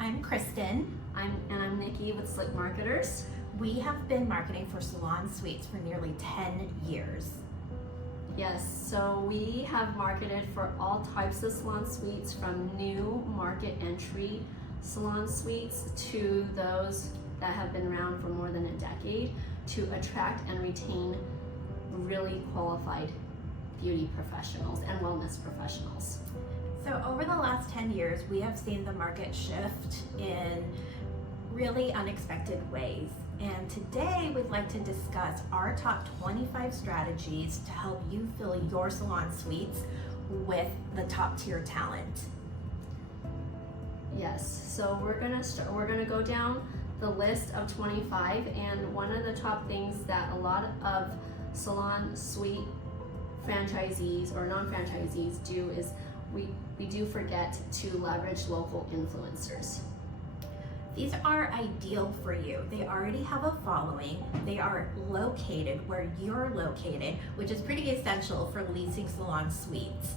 I'm Kristen. I'm Nikki with Slick Marketers. We have been marketing for Salon Suites for nearly 10 years. Yes, so we have marketed for all types of salon suites, from new market entry salon suites to those that have been around for more than a decade, to attract and retain really qualified beauty professionals and wellness professionals. So over the last 10 years, we have seen the market shift in really unexpected ways. And today we'd like to discuss our top 25 strategies to help you fill your salon suites with the top tier talent. Yes, so we're gonna go down the list of 25, and one of the top things that a lot of salon suite franchisees or non-franchisees do is we do forget to leverage local influencers. These are ideal for you. They already have a following. They are located where you're located, which is pretty essential for leasing salon suites.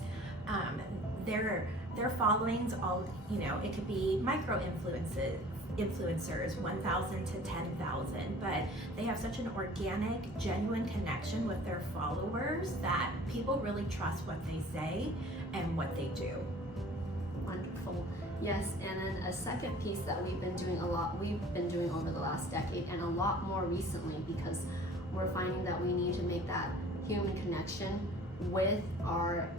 Their followings, it could be micro influencers, 1,000 to 10,000, but they have such an organic, genuine connection with their followers that people really trust what they say and what they do. Wonderful. Yes, and then a second piece that we've been doing over the last decade, and a lot more recently, because we're finding that we need to make that human connection with our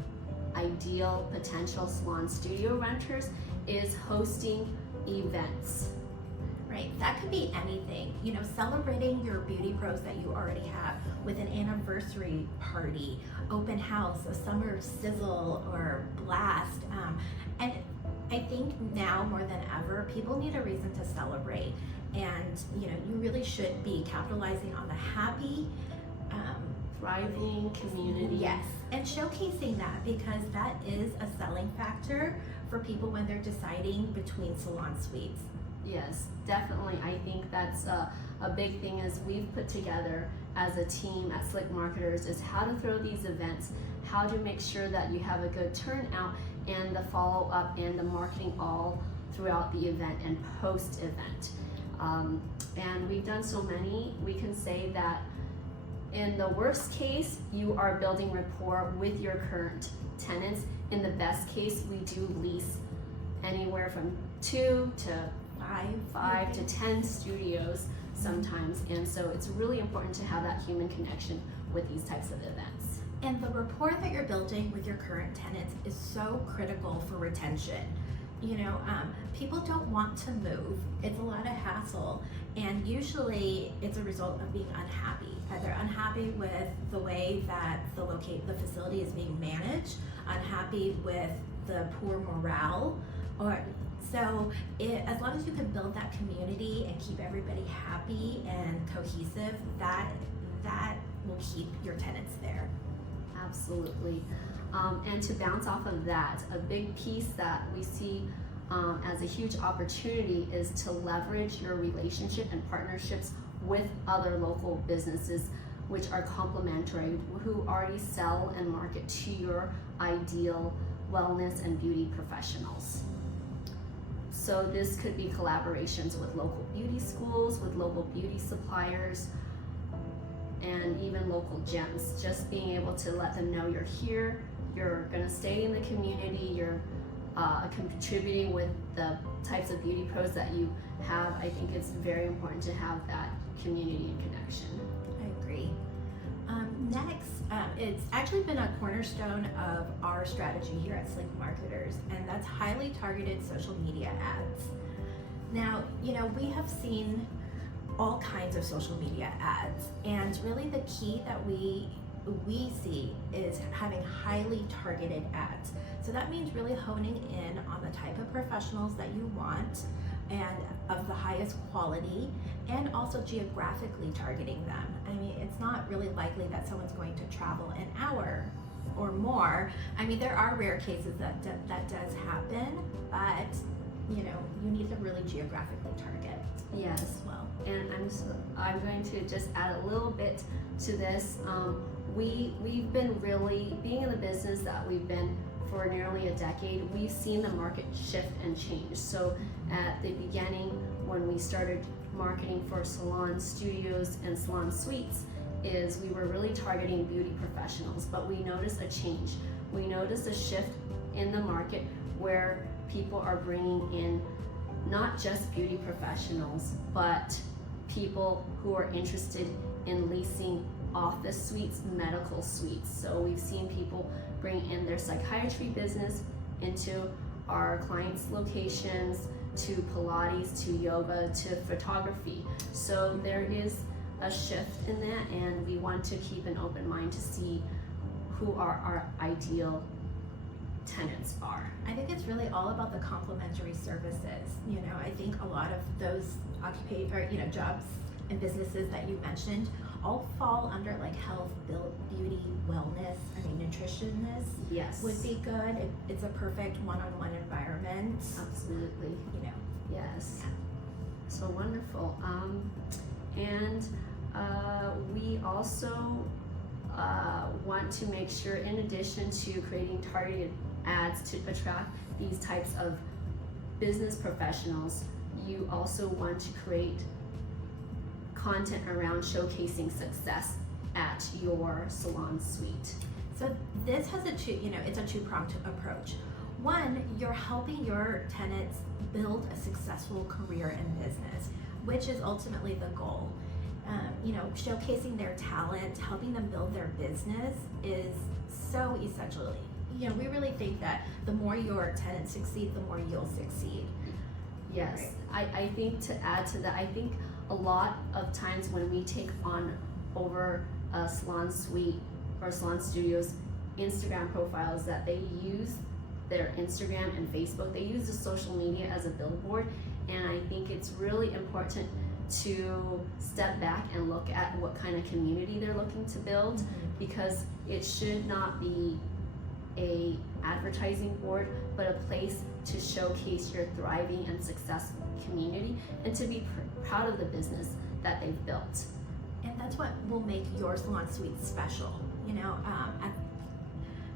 ideal potential salon studio renters, is hosting events. Right, that could be anything. Celebrating your beauty pros that you already have with an anniversary party, open house, a summer sizzle or blast. And I think now more than ever, people need a reason to celebrate. And you really should be capitalizing on the happy, thriving community. Yes, and showcasing that, because that is a selling factor for people when they're deciding between salon suites. Yes, definitely. I think that's a big thing is we've put together as a team at Slick Marketers is how to throw these events, how to make sure that you have a good turnout and the follow-up and the marketing all throughout the event and post-event. And we've done so many. We can say that in the worst case, you are building rapport with your current tenants. In the best case, we do lease anywhere from 2 to 5 to 10 studios sometimes, and so it's really important to have that human connection with these types of events. And the rapport that you're building with your current tenants is so critical for retention. People don't want to move. It's a lot of hassle, and usually it's a result of being unhappy. Either unhappy with the way that the facility is being managed, unhappy with the poor morale, as long as you can build that community and keep everybody happy and cohesive, that will keep your tenants there. Absolutely. And to bounce off of that, a big piece that we see as a huge opportunity is to leverage your relationship and partnerships with other local businesses which are complementary, who already sell and market to your ideal wellness and beauty professionals. So this could be collaborations with local beauty schools, with local beauty suppliers, and even local gyms. Just being able to let them know you're here, you're gonna stay in the community, you're contributing with the types of beauty pros that you have. I think it's very important to have that community and connection. I agree. Next, it's actually been a cornerstone of our strategy here at Slick Marketers, and that's highly targeted social media ads. Now, we have seen all kinds of social media ads, and really the key that we see is having highly targeted ads. So that means really honing in on the type of professionals that you want and of the highest quality, and also geographically targeting them. I mean, it's not really likely that someone's going to travel an hour or more. I mean, there are rare cases that does happen, but you need to really geographically target. Yes, as well. And I'm going to just add a little bit to this. We've been really being in the business that we've been for nearly a decade, we've seen the market shift and change. So at the beginning, when we started marketing for salon studios and salon suites, is we were really targeting beauty professionals, but we noticed a change. We noticed a shift in the market where people are bringing in not just beauty professionals, but people who are interested in leasing office suites, medical suites. So we've seen people bring in their psychiatry business into our clients' locations, to Pilates, to yoga, to photography. So there is a shift in that, and we want to keep an open mind to see who our ideal tenants are. I think it's really all about the complementary services. You know, I think a lot of those jobs and businesses that you mentioned all fall under like health, beauty, wellness. I mean, nutritionness Yes. would be good. It's a perfect one-on-one environment. Absolutely. You know. Yes. So wonderful. And we also want to make sure, in addition to creating targeted ads to attract these types of business professionals, you also want to create content around showcasing success at your salon suite. So this has it's a two-pronged approach. One, you're helping your tenants build a successful career in business, which is ultimately the goal. Showcasing their talent, helping them build their business is so essential. We really think that the more your tenants succeed, the more you'll succeed. Yes, right. I think to add to that, I think a lot of times when we take on over a salon suite or salon studios Instagram profiles, that they use their Instagram and Facebook, they use the social media as a billboard, and I think it's really important to step back and look at what kind of community they're looking to build, because it should not be a advertising board, but a place to showcase your thriving and successful community and to be proud of the business that they've built. And that's what will make your salon suite special.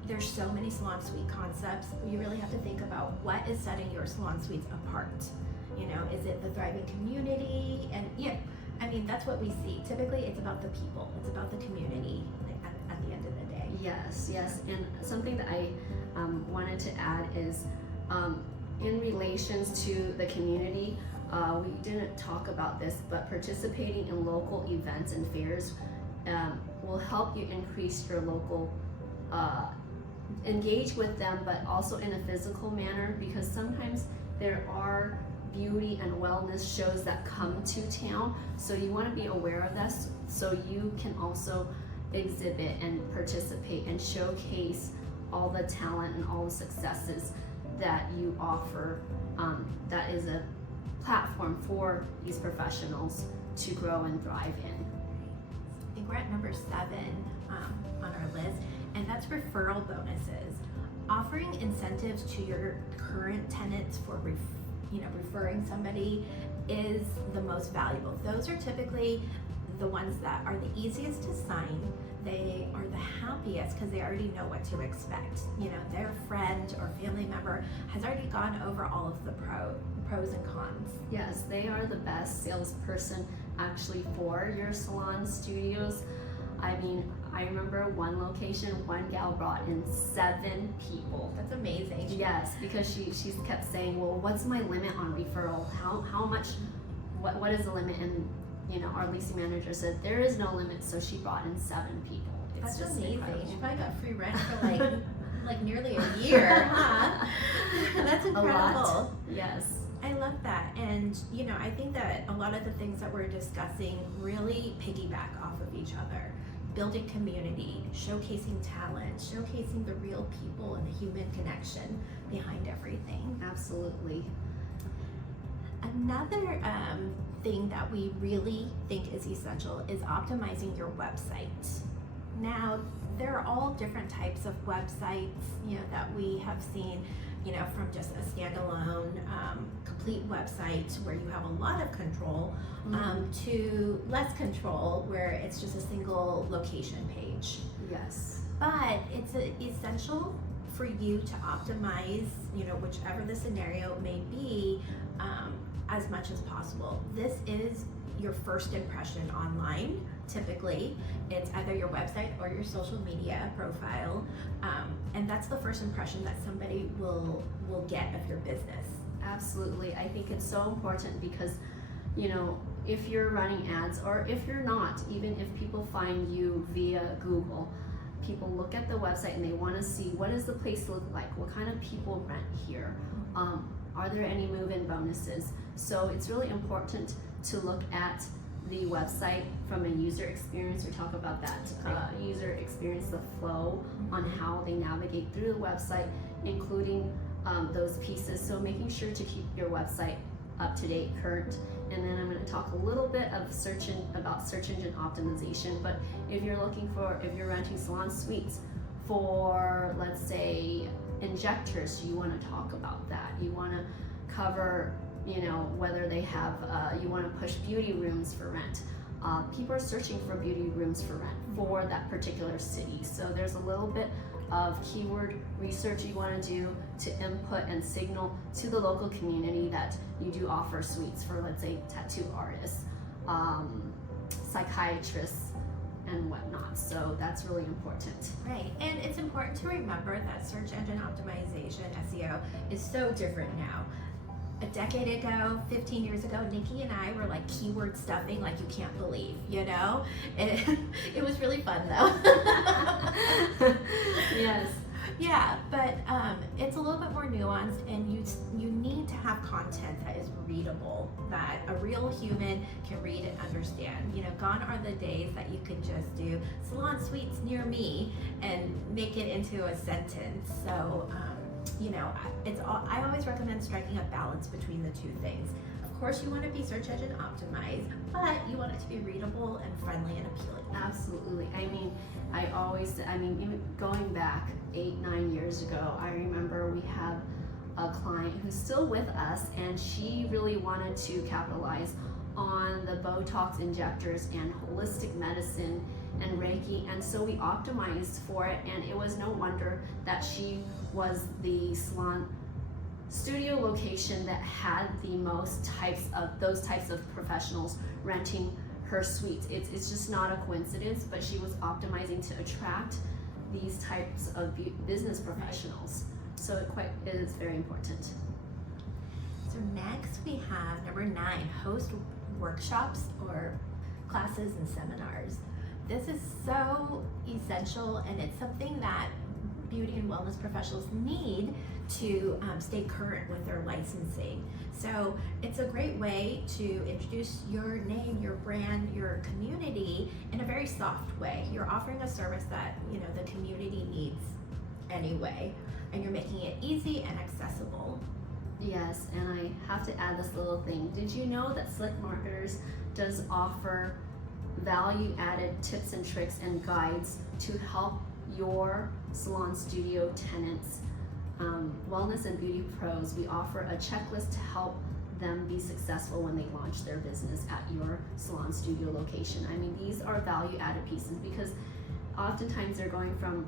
There's so many salon suite concepts. You really have to think about what is setting your salon suites apart. Is it the thriving community? And that's what we see. Typically, it's about the people. It's about the community at the end of the day. Yes. And something that I wanted to add is in relations to the community, we didn't talk about this, but participating in local events and fairs will help you increase your local engage with them, but also in a physical manner, because sometimes there are beauty and wellness shows that come to town, so you want to be aware of this so you can also exhibit and participate and showcase all the talent and all the successes that you offer. That is a platform for these professionals to grow and thrive in. I think we're at number 7 on our list, and that's referral bonuses. Offering incentives to your current tenants for referring somebody is the most valuable. Those are typically the ones that are the easiest to sign. They are the happiest because they already know what to expect. Their friend or family member has already gone over all of the pros and cons. Yes, they are the best salesperson actually for your salon studios. I mean, I remember one location, one gal brought in 7 people. That's amazing. Yes, because she kept saying, well, what's my limit on referral? How much, what is the limit? And our leasing manager said there is no limit, so she brought in 7 people. That's just amazing. Incredible. She probably got free rent for like nearly a year, huh? That's incredible. A lot. Yes. I love that. And I think that a lot of the things that we're discussing really piggyback off of each other. Building community, showcasing talent, showcasing the real people and the human connection behind everything. Absolutely. Another thing that we really think is essential is optimizing your website. Now, there are all different types of websites, that we have seen, from just a standalone, complete website where you have a lot of control, to less control where it's just a single location page. Yes. But it's essential for you to optimize, whichever the scenario may be, as much as possible. This is your first impression online. Typically, it's either your website or your social media profile, and that's the first impression that somebody will get of your business. Absolutely. I think it's so important because, if you're running ads, or if you're not, even if people find you via Google, people look at the website and they want to see, what does the place look like? What kind of people rent here? Are there any move-in bonuses? So it's really important to look at the website from a user experience. We talk about that user experience, the flow on how they navigate through the website, including those pieces. So making sure to keep your website up to date, current. And then I'm going to talk a little bit of about search engine optimization. But if you're renting salon suites for, let's say, injectors, you want to talk about that. You want to cover, whether they have, you want to push beauty rooms for rent. People are searching for beauty rooms for rent for that particular city. So there's a little bit of keyword research you want to do to input and signal to the local community that you do offer suites for, let's say, tattoo artists, psychiatrists, and whatnot. So that's really important. Right, and it's important to remember that search engine optimization, SEO, is so different now. A decade ago, 15 years ago, Nikki and I were like keyword stuffing like you can't believe, It was really fun though. Yes. Yeah, but it's a little bit more nuanced, and you need to have content that is readable, that a real human can read and understand. Gone are the days that you could just do salon suites near me and make it into a sentence. So I always recommend striking a balance between the two things. Of course, you want to be search engine optimized, but you want it to be readable and friendly and appealing. Absolutely. Even going back 8-9 years ago, I remember we have a client who's still with us, and she really wanted to capitalize on the Botox injectors and holistic medicine and Reiki, and so we optimized for it, and it was no wonder that she was the salon studio location that had the most those types of professionals renting her suites. It's just not a coincidence, but she was optimizing to attract these types of business professionals. So it is very important. So next we have number 9, host workshops or classes and seminars. This is so essential, and it's something that beauty and wellness professionals need to stay current with their licensing. So it's a great way to introduce your name, your brand, your community in a very soft way. You're offering a service that the community needs anyway, and you're making it easy and accessible. Yes, and I have to add this little thing. Did you know that Slick Marketers does offer value-added tips and tricks and guides to help your salon studio tenants, wellness and beauty pros? We offer a checklist to help them be successful when they launch their business at your salon studio location. These are value-added pieces because oftentimes they're going from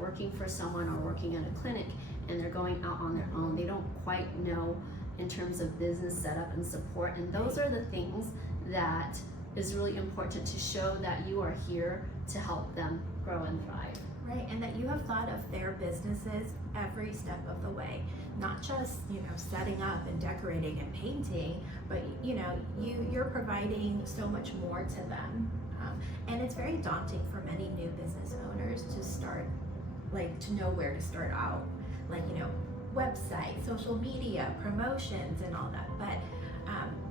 working for someone or working at a clinic, and they're going out on their own. They don't quite know in terms of business setup and support, and those are the things that is really important to show that you are here to help them grow and thrive. Right, and that you have thought of their businesses every step of the way, not just setting up and decorating and painting, but you're providing so much more to them, and it's very daunting for many new business owners to start, to know where to start out, website, social media, promotions, and all that. But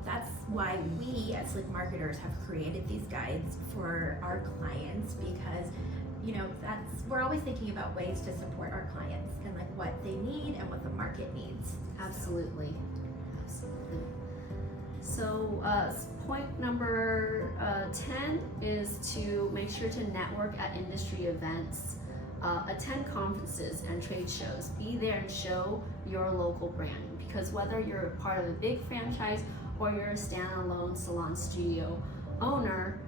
that's why we at Slick Marketers have created these guides for our clients, because we're always thinking about ways to support our clients and what they need and what the market needs. Absolutely. So point number 10 is to make sure to network at industry events, attend conferences and trade shows. Be there and show your local brand, because whether you're a part of a big franchise or you're a standalone salon studio owner,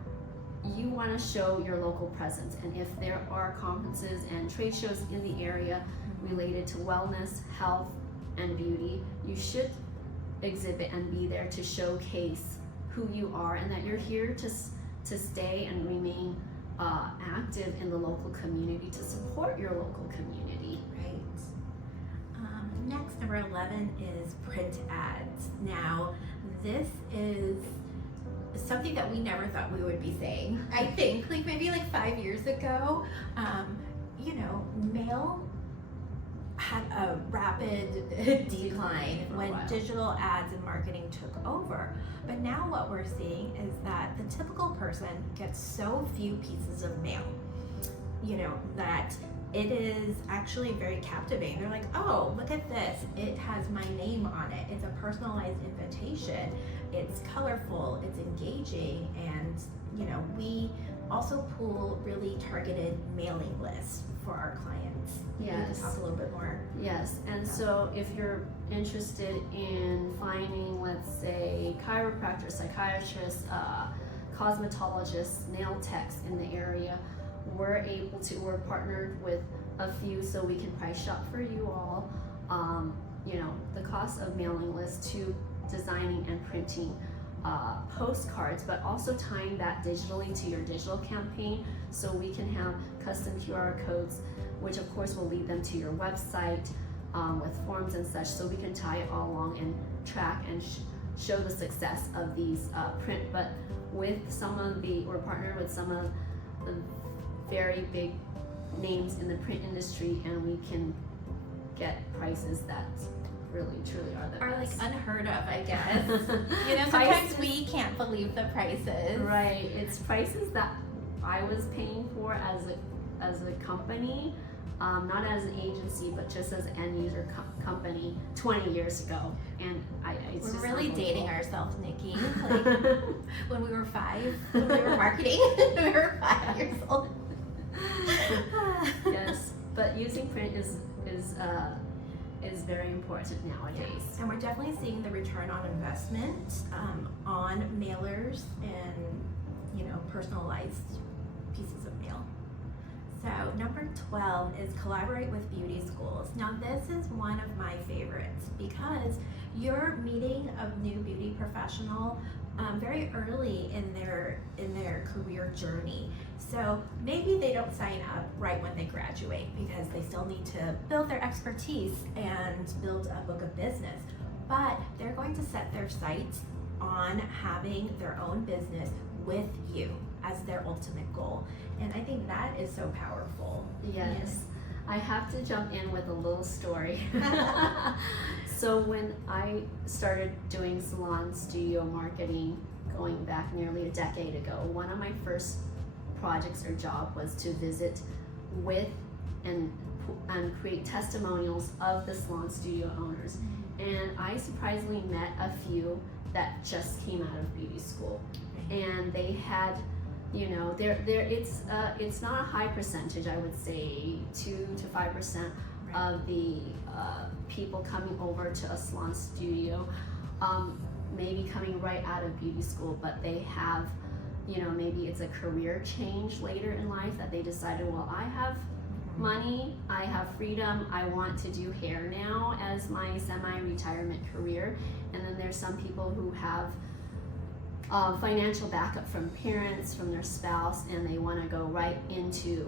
you want to show your local presence, and if there are conferences and trade shows in the area related to wellness, health, and beauty, you should exhibit and be there to showcase who you are and that you're here to stay and remain active in the local community to support your local community. Right. Next, number 11 is print ads. Now, this is something that we never thought we would be saying. I think, like maybe like 5 years ago, mail had a rapid decline when digital ads and marketing took over. But now what we're seeing is that the typical person gets so few pieces of mail, that it is actually very captivating. They're like, oh, look at this. It has my name on it. It's a personalized invitation. It's colorful, it's engaging, and we also pull really targeted mailing lists for our clients. Yes. You can talk a little bit more. Yes, and so if you're interested in finding, let's say, chiropractors, psychiatrists, cosmetologists, nail techs in the area, we're partnered with a few so we can price shop for you all. The cost of mailing lists to designing and printing postcards, but also tying that digitally to your digital campaign so we can have custom QR codes, which of course will lead them to your website with forms and such, so we can tie it all along and track and show the success of these print. But with we're partnered with some of the very big names in the print industry, and we can get prices that really truly are the best. Like unheard of, I guess. Sometimes we can't believe the prices. Right, it's prices that I was paying for as a company, not as an agency, but just as an end user company 20 years ago. And it's we're really dating ourselves, Nikki. Like when we were 5, when we were marketing, we were 5 years old. Yes, but using print is very important nowadays. Yes. And we're definitely seeing the return on investment on mailers and personalized pieces of mail. So number 12 is collaborate with beauty schools. Now this is one of my favorites because you're meeting a new beauty professional very early in their career journey. So maybe they don't sign up right when they graduate because they still need to build their expertise and build a book of business. But they're going to set their sights on having their own business with you as their ultimate goal. And I think that is so powerful. Yes. I have to jump in with a little story. So when I started doing salon studio marketing going back nearly a decade ago, one of my first projects or job was to visit with and create testimonials of the salon studio owners. And I surprisingly met a few that just came out of beauty school, and they had, it's not a high percentage. I would say 2 to 5% of the people coming over to a salon studio, maybe coming right out of beauty school, but they have, maybe it's a career change later in life that they decided, well, I have money, I have freedom, I want to do hair now as my semi-retirement career. And then there's some people who have financial backup from parents, from their spouse, and they want to go right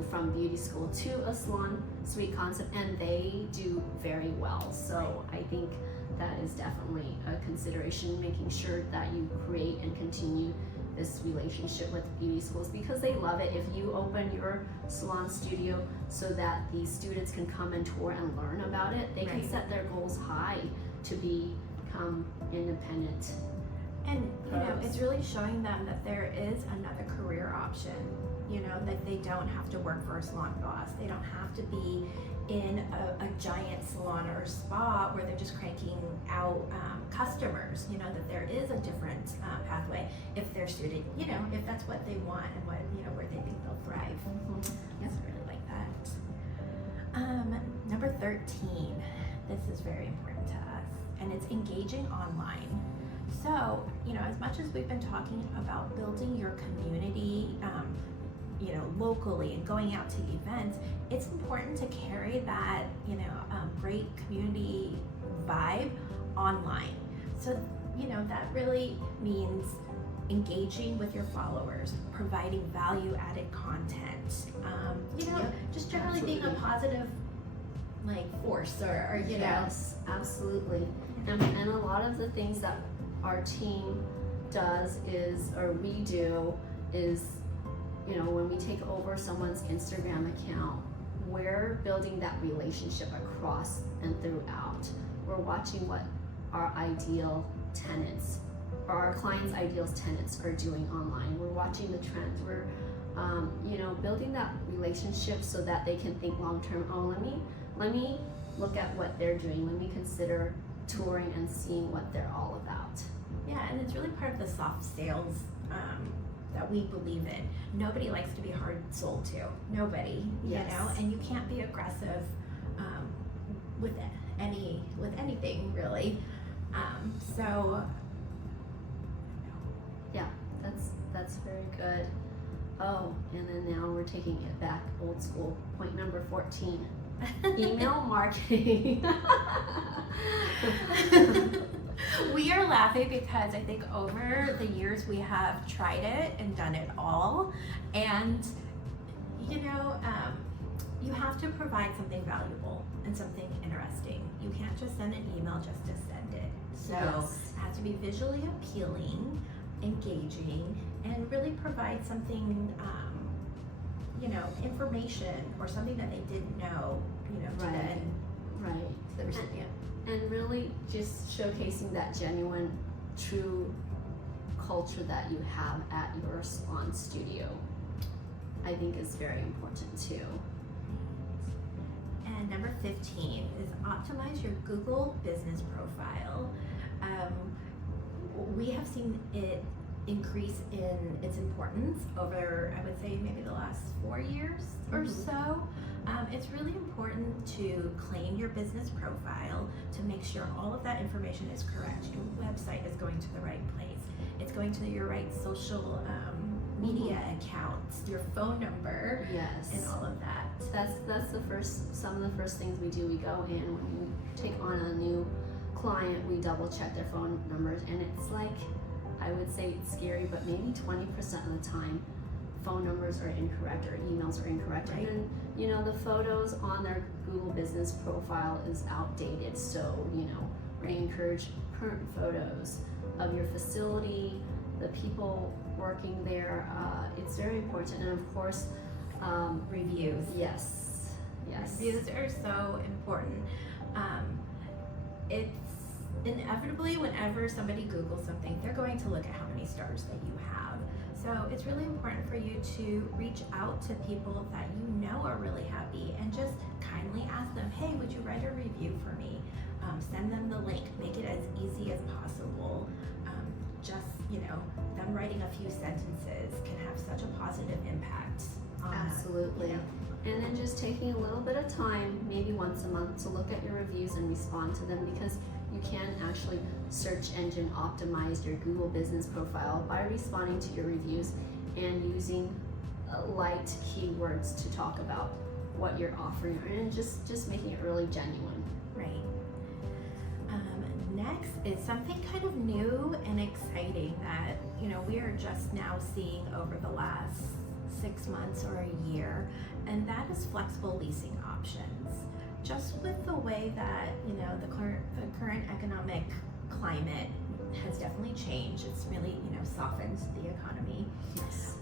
from beauty school to a salon suite concept, and they do very well. So I think that is definitely a consideration, making sure that you create and continue this relationship with beauty schools because they love it. If you open your salon studio so that the students can come and tour and learn about it, they can set their goals high to become independent. And it's really showing them that there is another career option, that they don't have to work for a salon boss. They don't have to be in a giant salon or spa where they're just cranking out customers, that there is a different pathway if they're suited, if that's what they want and what, where they think they'll thrive. Yes, I really like that. Number 13, this is very important to us, and it's engaging online. So, as much as we've been talking about building your community, locally and going out to events, it's important to carry that, great community vibe online. So, that really means engaging with your followers, providing value-added content, just generally being a positive, force or Yes, absolutely. And a lot of the things that our team does we do is, when we take over someone's Instagram account, we're building that relationship across and throughout. We're watching what our ideal tenants, or our clients' ideal tenants are doing online. We're watching the trends. We're, building that relationship so that they can think long term. Oh, let me look at what they're doing. Let me consider touring and seeing what they're all about. Yeah, and it's really part of the soft sales that we believe in. Nobody likes to be hard sold to. Nobody, Yes. and you can't be aggressive with anything really. So yeah, that's very good. Oh, and then now we're taking it back old school. Point number 14. Email marketing. We are laughing because I think over the years we have tried it and done it all, and you have to provide something valuable and something interesting. You can't just send an email just to send it. So Yes. it has to be visually appealing, engaging, and really provide something, information or something that they didn't know, to Right. then Right. to the recipient. And really just showcasing that genuine, true culture that you have at your salon studio, I think is very important too. And number 15 is optimize your Google business profile. We have seen it increase in its importance over, I would say, maybe the last 4 years or so. It's really important to claim your business profile to make sure all of that information is correct. Your website is going to the right place. It's going to your right social media accounts, your phone number, Yes. and all of that. That's some of the first things we do. We go in when we take on a new client, we double check their phone numbers, and it's I would say it's scary, but maybe 20% of the time phone numbers are incorrect or emails are incorrect. Right. And then, the photos on their Google business profile is outdated. So, we encourage current photos of your facility, the people working there. It's very important. And of course, Reviews. yes. Reviews are so important. It's inevitably whenever somebody Googles something, they're going to look at how many stars that you have. So it's really important for you to reach out to people that you know are really happy and just kindly ask them, hey, would you write a review for me? Send them the link, make it as easy as possible. Them writing a few sentences can have such a positive impact on Absolutely. And then just taking a little bit of time, maybe once a month, to look at your reviews and respond to them, because you can actually search engine optimize your Google business profile by responding to your reviews and using light keywords to talk about what you're offering, and just making it really genuine. Right. Next is something kind of new and exciting that we are just now seeing over the last 6 months or a year, and that is flexible leasing options. Just with the way that the current economic climate has definitely changed. It's really softened the economy. Yes.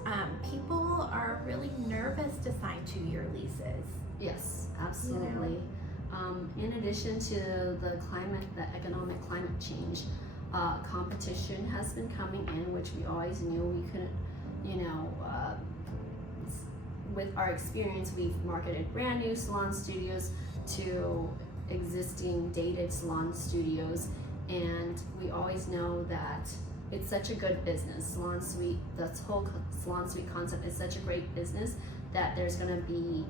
People are really nervous to sign 2-year leases. Yes, absolutely. In addition to the economic climate change, competition has been coming in, which we always knew we couldn't, with our experience, we've marketed brand new salon studios to existing dated salon studios, and we always know that it's such a good business. Salon Suite, the whole Salon Suite concept is such a great business that there's going to be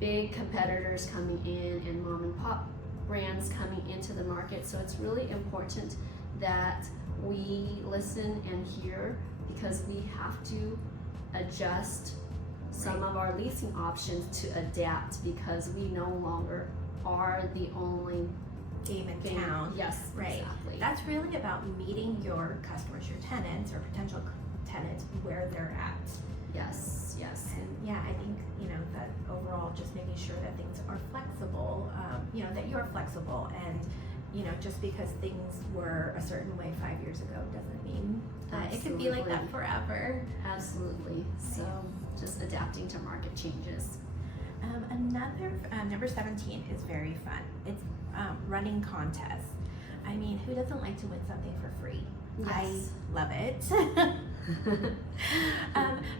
big competitors coming in and mom and pop brands coming into the market. So it's really important that we listen and hear because we have to adjust some of our leasing options to adapt because we no longer are the only game in town. Yes, right. Exactly. That's really about meeting your customers, your tenants or potential tenants where they're at. Yes, yes. And yeah, I think, that overall just making sure that things are flexible, that you're flexible and, just because things were a certain way 5 years ago doesn't mean it could be like that forever. Absolutely. So just adapting to market changes. Another, number 17 is very fun. It's running contests. I mean, who doesn't like to win something for free? Yes. I love it.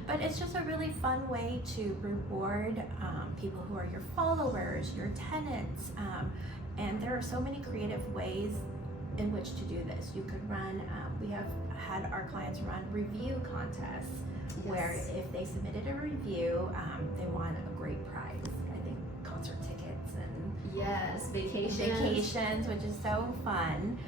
But it's just a really fun way to reward people who are your followers, your tenants, and there are so many creative ways in which to do this. You could run, we have had our clients run review contests, where if they submitted a review, they won a great prize. I think concert tickets and vacations, which is so fun.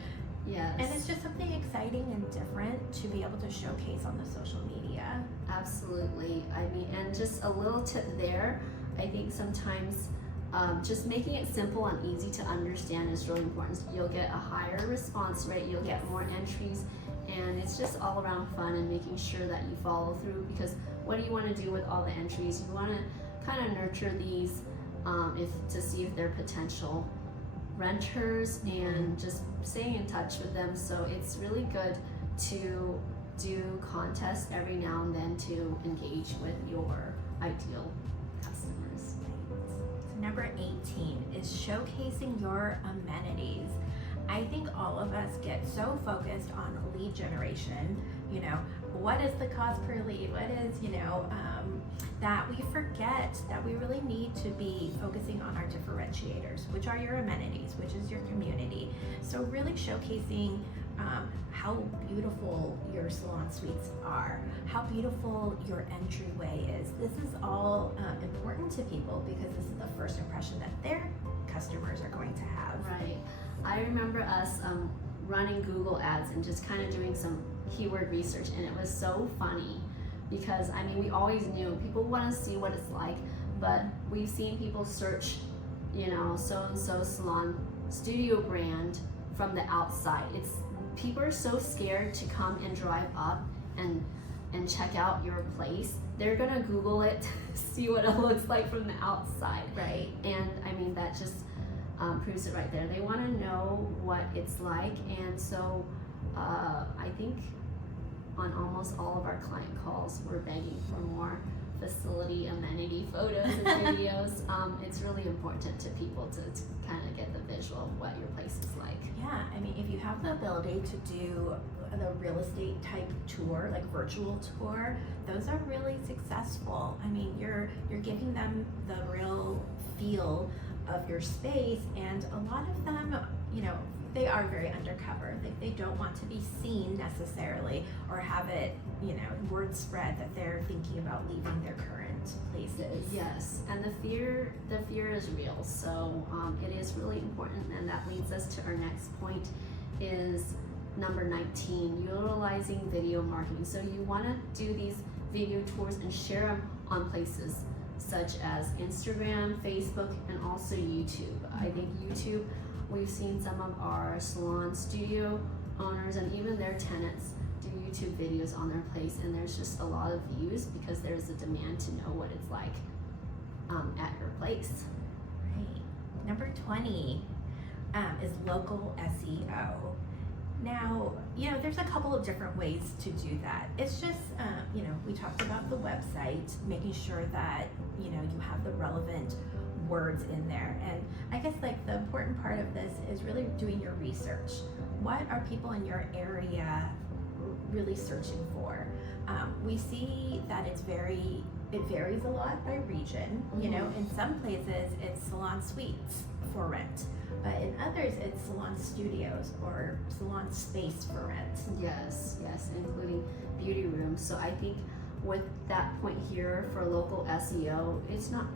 Yes. And it's just something exciting and different to be able to showcase on the social media. Absolutely. I mean, and just a little tip there, I think sometimes just making it simple and easy to understand is really important. You'll get a higher response rate, you'll get more entries, and it's just all around fun and making sure that you follow through, because what do you want to do with all the entries? You want to kind of nurture these to see if they're potential renters and just staying in touch with them. So it's really good to do contests every now and then to engage with your ideal customers. So number 18 is showcasing your amenities. I think all of us get so focused on lead generation, what is the cost per lead? What is, that we forget that we really need to be focusing on our differentiators, which are your amenities, which is your community. So really showcasing how beautiful your salon suites are, how beautiful your entryway is. This is all important to people because this is the first impression that their customers are going to have. Right. I remember us running Google ads and just kind of doing some keyword research, and it was so funny because we always knew people want to see what it's like, but we've seen people search, so-and-so salon studio brand from the outside. People are so scared to come and drive up and check out your place. They're gonna Google it, see what it looks like from the outside. Right. And that just proves it right there. They want to know what it's like, and so I think on almost all of our client calls, we're begging for more facility amenity photos and videos. It's really important to people to kind of get the visual of what your place is like. Yeah, if you have the ability to do the real estate type tour, like virtual tour, those are really successful. You're giving them the real feel of your space, and a lot of them, they are very undercover. They don't want to be seen necessarily or have it, word spread that they're thinking about leaving their current places. Yes, and the fear is real. So it is really important, and that leads us to our next point is number 19, utilizing video marketing. So you want to do these video tours and share them on places such as Instagram, Facebook, and also YouTube. I think YouTube, we've seen some of our salon studio owners and even their tenants do YouTube videos on their place, and there's just a lot of views because there's a demand to know what it's like at your place. Right. Number 20 is local SEO. Now, there's a couple of different ways to do that. It's just, we talked about the website, making sure that, you have the relevant words in there. And I guess the important part of this is really doing your research. What are people in your area really searching for? We see that it varies a lot by region. In some places it's salon suites for rent, but in others it's salon studios or salon space for rent. Yes, including beauty rooms. So I think with that point here for local SEO, it's not,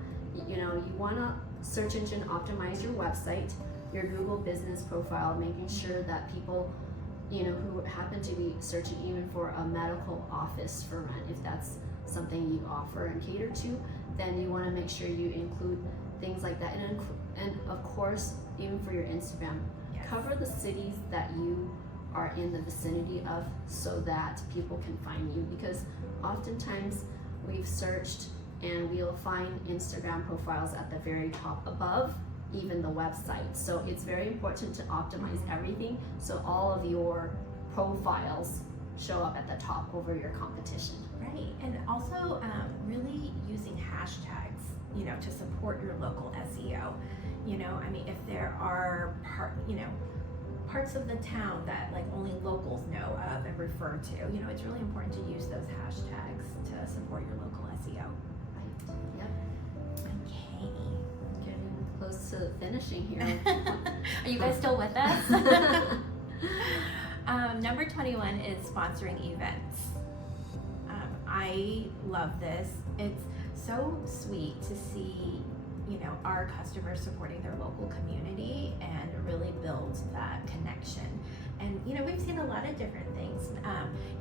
you want to search engine optimize your website, your Google business profile, making sure that people who happen to be searching even for a medical office for rent, if that's something you offer and cater to, then you want to make sure you include things like that. And of course, even for your Instagram, Yes. cover the cities that you are in the vicinity of so that people can find you, because oftentimes we've searched and we'll find Instagram profiles at the very top above even the website. So it's very important to optimize everything so all of your profiles show up at the top over your competition. Right, and also really using hashtags, to support your local SEO. I mean, if there are parts of the town that like only locals know of and refer to, it's really important to use those hashtags to support your local SEO. Right. Yep. Okay. Getting close to finishing here. Are you guys still with us? Number 21 is sponsoring events. I love this. It's so sweet to see, our customers supporting their local community and really build that connection. And, we've seen a lot of different things,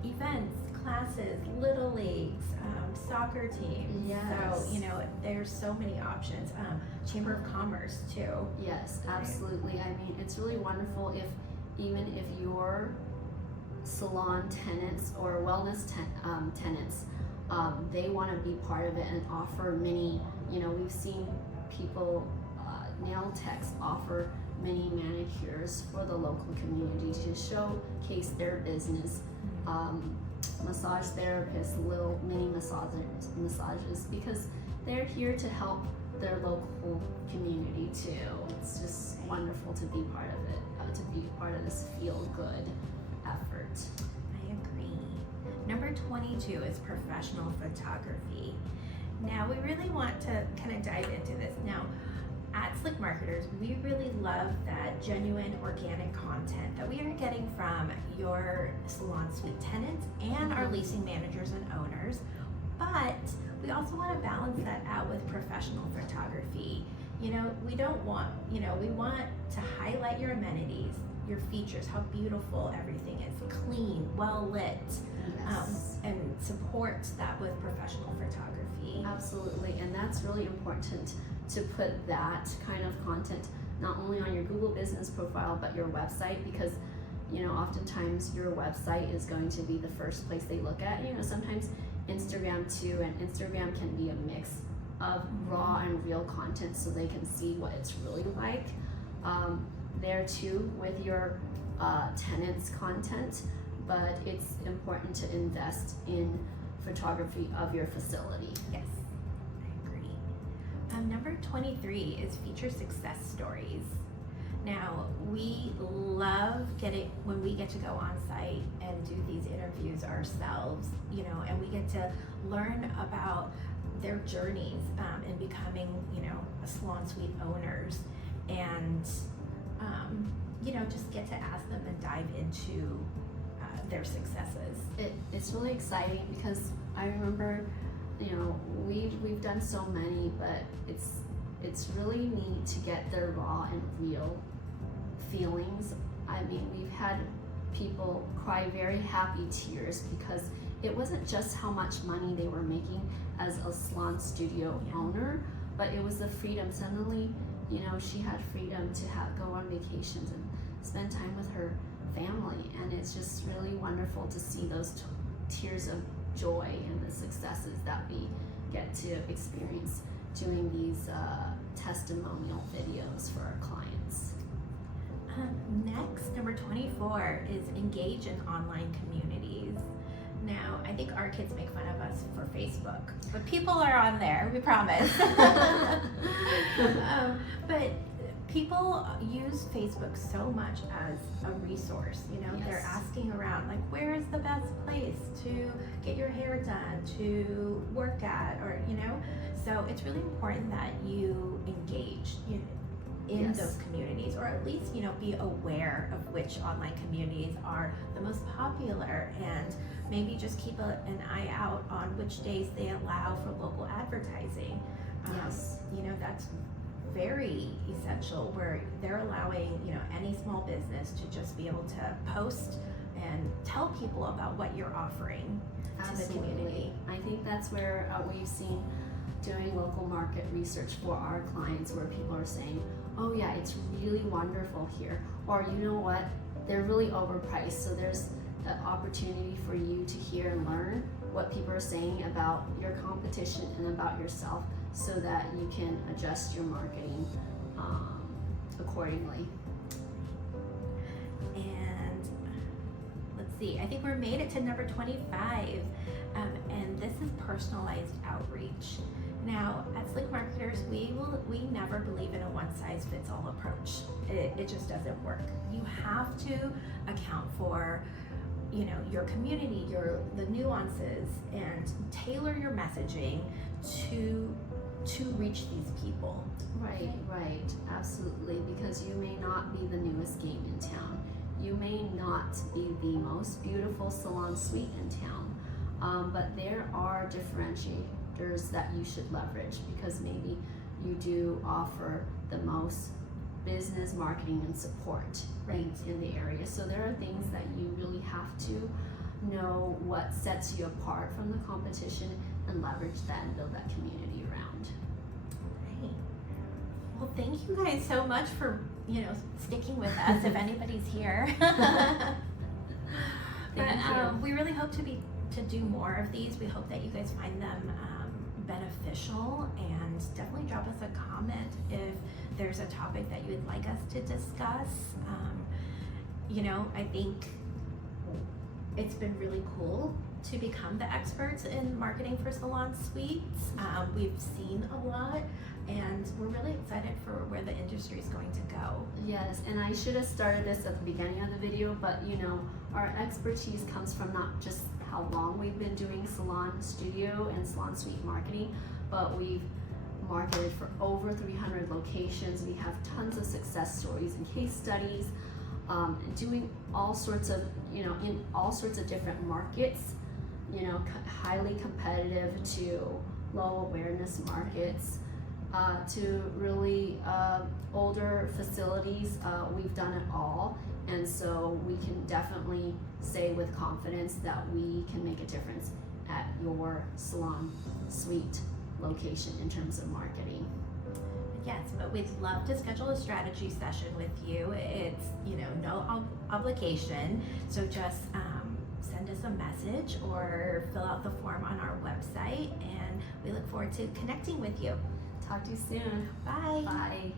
events, classes, little leagues, soccer teams. Yes. So, there's so many options. Chamber of Commerce too. Yes, absolutely. I mean, it's really wonderful even if your salon tenants or wellness tenants, they want to be part of it and offer many, we've seen people, nail techs offer many manicures for the local community to showcase their business. Massage therapists, little mini massages, because they're here to help their local community too. It's just wonderful to be part of it, to be part of this feel-good effort. I agree. Number 22 is professional photography. Now we really want to kind of dive into this. Now, at Slick Marketers, we really love that genuine organic content that we are getting from your Salon Suite tenants and our leasing managers and owners, but we also want to balance that out with professional photography. We don't want, we want to highlight your amenities, your features, how beautiful everything is, clean, well lit, and support that with professional photography. Absolutely, and that's really important to put that kind of content not only on your Google business profile but your website, because oftentimes your website is going to be the first place they look at. Sometimes Instagram too, and Instagram can be a mix of raw and real content so they can see what it's really like. There too with your tenants content, but it's important to invest in photography of your facility. Yes, I agree. Number 23 is feature success stories. Now, we love when we get to go on site and do these interviews ourselves, and we get to learn about their journeys in becoming, a Salon Suite owners, and, just get to ask them and dive into their successes. It's really exciting because I remember, we've done so many, but it's really neat to get their raw and real feelings. I mean, we've had people cry very happy tears because it wasn't just how much money they were making as a salon studio owner, but it was the freedom. Suddenly, she had freedom to go on vacations and spend time with her family, and it's just really wonderful to see those tears of joy and the successes that we get to experience doing these testimonial videos for our clients. Next, number 24 is engage in online communities. Now, I think our kids make fun of us for Facebook, but people are on there, we promise. But people use Facebook so much as a resource, they're asking around, like, where is the best place to get your hair done, to work at, or, so it's really important that you engage in those communities, or at least, be aware of which online communities are the most popular, and maybe just keep an eye out on which days they allow for local advertising. That's very essential, where they're allowing any small business to just be able to post tell people about what you're offering to the community. I think that's where we've seen doing local market research for our clients where people are saying, oh yeah, it's really wonderful here, or you know what, they're really overpriced. So there's the opportunity for you to hear and learn what people are saying about your competition and about yourself so that you can adjust your marketing accordingly. And let's see, I think we're made it to number 25, and this is personalized outreach. Now, at Slick Marketers, we never believe in a one-size-fits-all approach. It just doesn't work. You have to account for, you know, your community, the nuances, and tailor your messaging to reach these people. Right, absolutely, because you may not be the newest game in town. You may not be the most beautiful salon suite in town, but there are differentiators that you should leverage because maybe you do offer the most business marketing and support in the area. So there are things that you really have to know what sets you apart from the competition and leverage that and build that community around. Great. Well, thank you guys so much for, you know, sticking with us if anybody's here. We really hope to do more of these. We hope that you guys find them beneficial, and definitely drop us a comment if there's a topic that you would like us to discuss. You know, I think it's been really cool to become the experts in marketing for salon suites. We've seen a lot, and we're really excited for where the industry is going to go. Yes, and I should have started this at the beginning of the video, but you know, our expertise comes from not just how long we've been doing salon studio and salon suite marketing, but we've marketed for over 300 locations. We have tons of success stories and case studies, doing all sorts of, you know, in all sorts of different markets, you know, highly competitive to low awareness markets, to really older facilities. We've done it all, and so we can definitely say with confidence that we can make a difference at your salon suite location in terms of marketing. Yes, but we'd love to schedule a strategy session with you. It's, you know, no obligation, so just send us a message or fill out the form on our website, and we look forward to connecting with you. Talk to you soon. Bye. Bye.